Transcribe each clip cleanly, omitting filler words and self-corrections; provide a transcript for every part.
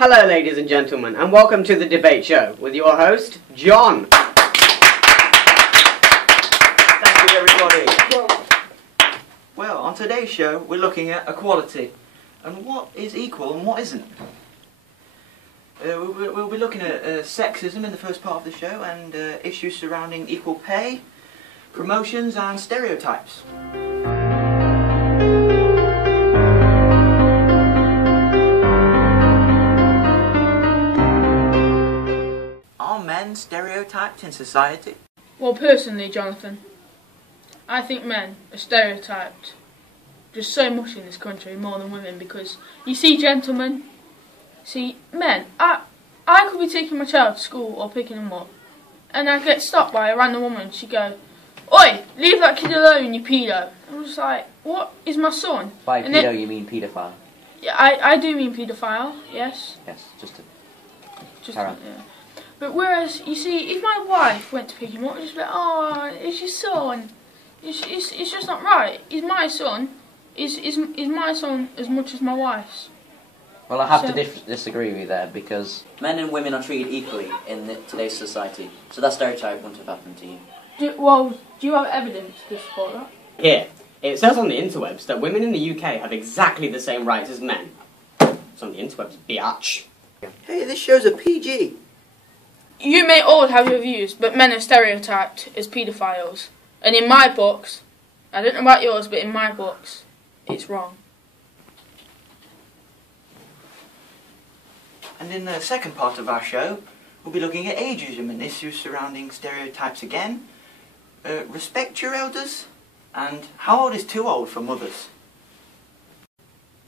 Hello ladies and gentlemen, and welcome to the debate show with your host, John. Thank you everybody. Well, on today's show we're looking at equality and what is equal and what isn't. We'll be looking at sexism in the first part of the show and issues surrounding equal pay, promotions and stereotypes. Are men stereotyped in society? Well, personally, Jonathan, I think men are stereotyped just so much in this country, more than women, because you see gentlemen, see men. I could be taking my child to school or picking him up, and I get stopped by a random woman. She'd go, "Oi, leave that kid alone, you pedo." I was like, "What is my son?" By and pedo, then, you mean paedophile? Yeah, I do mean paedophile. Yes. Yes, just Yeah. But whereas, you see, if my wife went to pick him up, I'd just be like, "Oh, it's your son. It's just not right. He's my son. Is my son as much as my wife's." Well, I have to disagree with you there, because men and women are treated equally in today's society, so that stereotype wouldn't have happened to you. Do you have evidence to support that? Here, it says on the interwebs that women in the UK have exactly the same rights as men. It's on the interwebs, biatch. Hey, this show's a PG. You may all have your views, but men are stereotyped as paedophiles. And in my books, I don't know about yours, but in my books, it's wrong. And in the second part of our show, we'll be looking at ageism and issues surrounding stereotypes again, respect your elders, and how old is too old for mothers?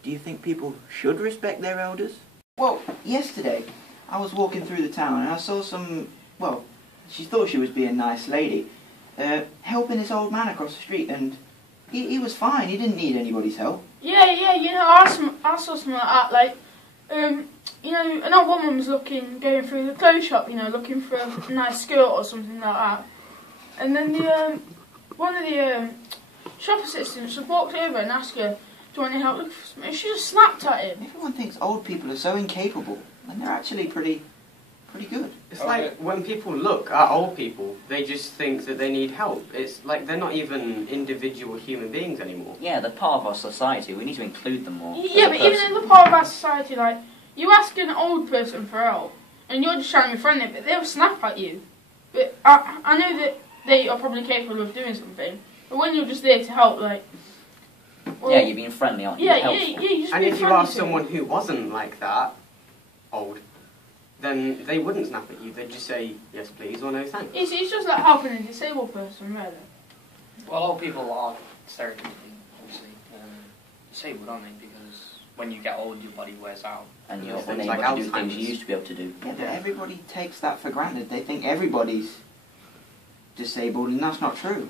Do you think people should respect their elders? Well, yesterday, I was walking through the town and I saw some, well, she thought she was being a nice lady, helping this old man across the street, and he was fine, he didn't need anybody's help. Yeah, you know, I saw something like that, like, you know, an old woman was going through the clothes shop, you know, looking for a nice skirt or something like that. And then one of the shop assistants just walked over and asked her, "Do you want any help looking for something?" She just snapped at him. Everyone thinks old people are so incapable, and they're actually pretty good. It's like when people look at old people, they just think that they need help. It's like they're not even individual human beings anymore. Yeah, they're part of our society. We need to include them more. Yeah, but even in the part of our society, like, you ask an old person for help, and you're just trying to be friendly, but they'll snap at you. But I know that they are probably capable of doing something, but when you're just there to help, like... Well, yeah, you're being friendly, aren't you? Yeah, you just And being if you friendly asked to someone them. who wasn't like that, old, then they wouldn't snap at you. They'd just say, "Yes please," or "No thanks." It's just like helping a disabled person, really. Well, a lot of people are stereotypically, obviously, disabled, aren't they? Because when you get old, your body wears out. And you're Things unable like to do things Alzheimer's. you used to be able to do. Yeah, but everybody takes that for granted. They think everybody's disabled, and that's not true.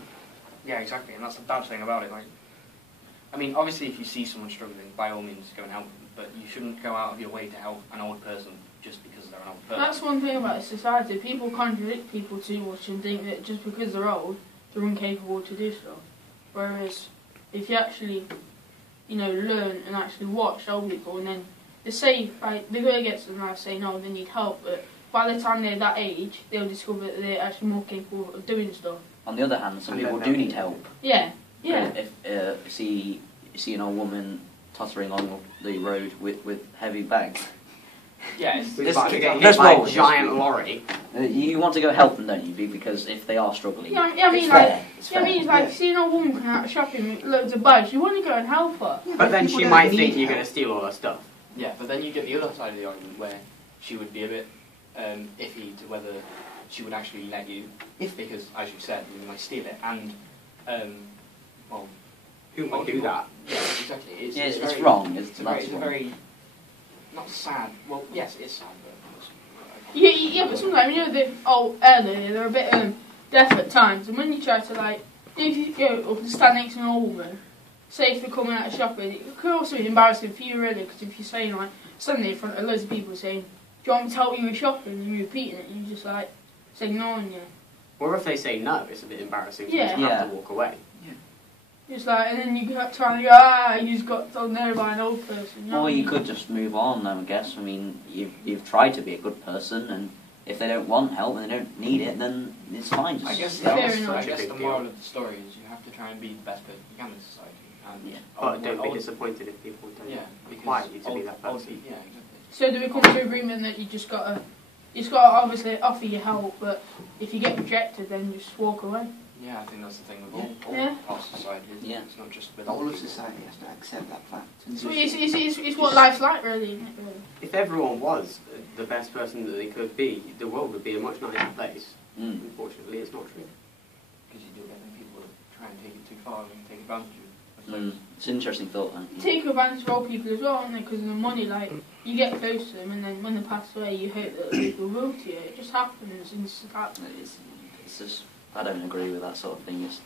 Yeah, exactly, and that's the bad thing about it. Like, I mean, obviously, if you see someone struggling, by all means, go and help them. But you shouldn't go out of your way to help an old person just because they're an old person. That's one thing about society. People contradict people too much and think that just because they're old, they're incapable to do stuff. Whereas, if you actually, you know, learn and actually watch old people, and then they say, like, they go against them and say, no, they need help, but by the time they're that age, they'll discover that they're actually more capable of doing stuff. On the other hand, some And people then do need help. Yeah. If you see an old woman tottering along the road with heavy bags, Yeah, it's, Who's about to get hit Let's by roll a with giant this. lorry. you want to go help them, don't you? Because if they are struggling, Yeah, I mean, it's like, fair. It's yeah, I fair. mean, like, seeing a woman come out shopping with loads of bags, you want to go and help her. Yeah, But then people she don't might need think you're help. going to steal all her stuff. yeah, but then you get the other side of the argument where she would be a bit iffy to whether she would actually let you, because, as you said, you might steal it, and, well... Who might do that? Yeah, exactly. It's, Yeah, it's it's very, wrong. It's a very, not sad, well, yes, it is sad, but... Yeah, but sometimes, you know, the old elderly, they're a bit deaf at times, and when you try to, like, if you go up and stand next to an old woman, say if they're coming out of shopping, it could also be embarrassing for you, really, because if you're saying, like, standing in front of loads of people saying, "Do you want me to help you with shopping?" and you're repeating it, and you're just, like, ignoring you. Or if they say no, it's a bit embarrassing, so Yeah. you have Yeah. to walk away. It's like, and then you got trying to go, you just got told no by an old person. Or you could just move on, I guess. I mean, you've tried to be a good person, and if they don't want help and they don't need it, then it's fine. Just I guess the moral of the story is you have to try and be the best person you can in society. And But don't be disappointed if people don't require you to be that person. Yeah, exactly. So do we come to agreement that you just gotta obviously offer your help, but if you get rejected, then just walk away? Yeah, I think that's the thing with all parts of society. Yeah. It's not just with The whole of society has to accept that fact. So it's what life's like, really, isn't it? Really? If everyone was the best person that they could be, the world would be a much nicer place. Unfortunately, it's not true. Because you do get them people that try and take it too far and take advantage of it. It's an interesting thought. Take advantage of old people as well, aren't they? Because of the money, like, you get close to them and then when they pass away, you hope that people will to you. It just happens and It's just, I don't agree with that sort of thing. It's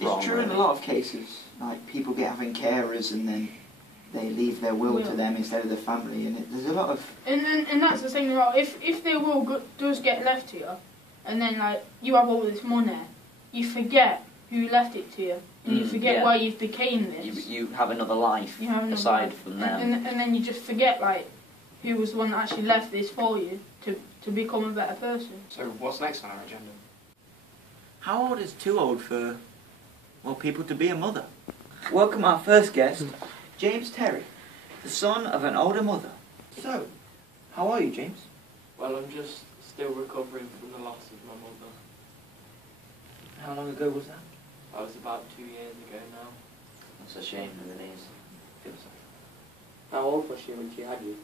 wrong, It's true in a lot of cases. Like, people get having carers and then they leave their will to them instead of the family, and there's a lot of... And that's the thing about, if their will does get left to you, and then, like, you have all this money, you forget who left it to you. And you forget why you've became this. You have another life aside from them. And then you just forget, like, who was the one that actually left this for you to become a better person. So what's next on our agenda? How old is too old for, well, people to be a mother? Welcome our first guest, James Terry, the son of an older mother. So, how are you, James? Well, I'm just still recovering from the loss of my mother. How long ago was that? I was about 2 years ago now. That's a shame, really is. How old was she when she had you?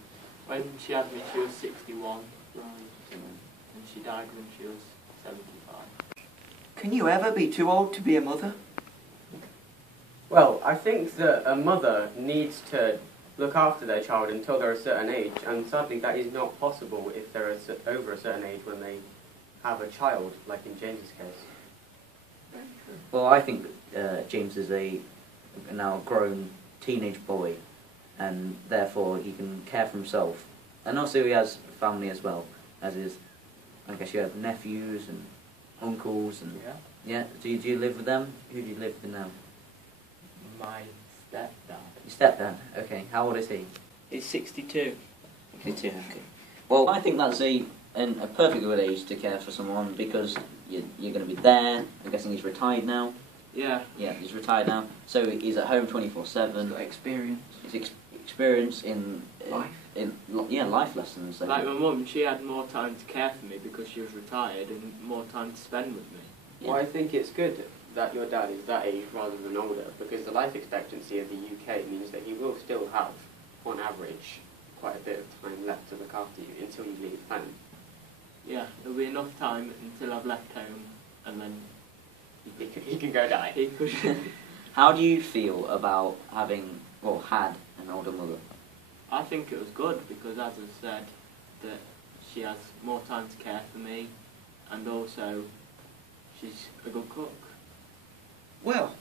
When she had me, she was 61. Right. And she died when she was 75. Can you ever be too old to be a mother? Well, I think that a mother needs to look after their child until they're a certain age, and sadly that is not possible if they're over a certain age when they have a child, like in James's case. Well, I think James is a now grown teenage boy, and therefore he can care for himself. And also he has family as well, as is, I guess you have nephews and uncles and... Yeah? Do you live with them? Who do you live with now? My stepdad. Your stepdad? Okay. How old is he? He's 62. 62, okay. Well, I think that's a perfect good age to care for someone, because you're going to be there. I'm guessing he's retired now. Yeah. Yeah, he's retired now. So he's at home 24/7. He's got experience. He's experience in life. Life lessons. Like my mum, she had more time to care for me because she was retired and more time to spend with me. Well, I think it's good that your dad is that age rather than older, because the life expectancy of the UK means that he will still have, on average, quite a bit of time left to look after you until you leave home. Yeah, there'll be enough time until I've left home, and then he can go die. he could. How do you feel about having, well, had an older mother? I think it was good because, as I said, that she has more time to care for me, and also she's a good cook. Well,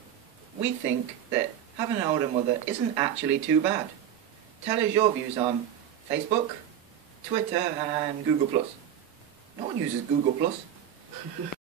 we think that having an older mother isn't actually too bad. Tell us your views on Facebook, Twitter and Google+. No one uses Google+.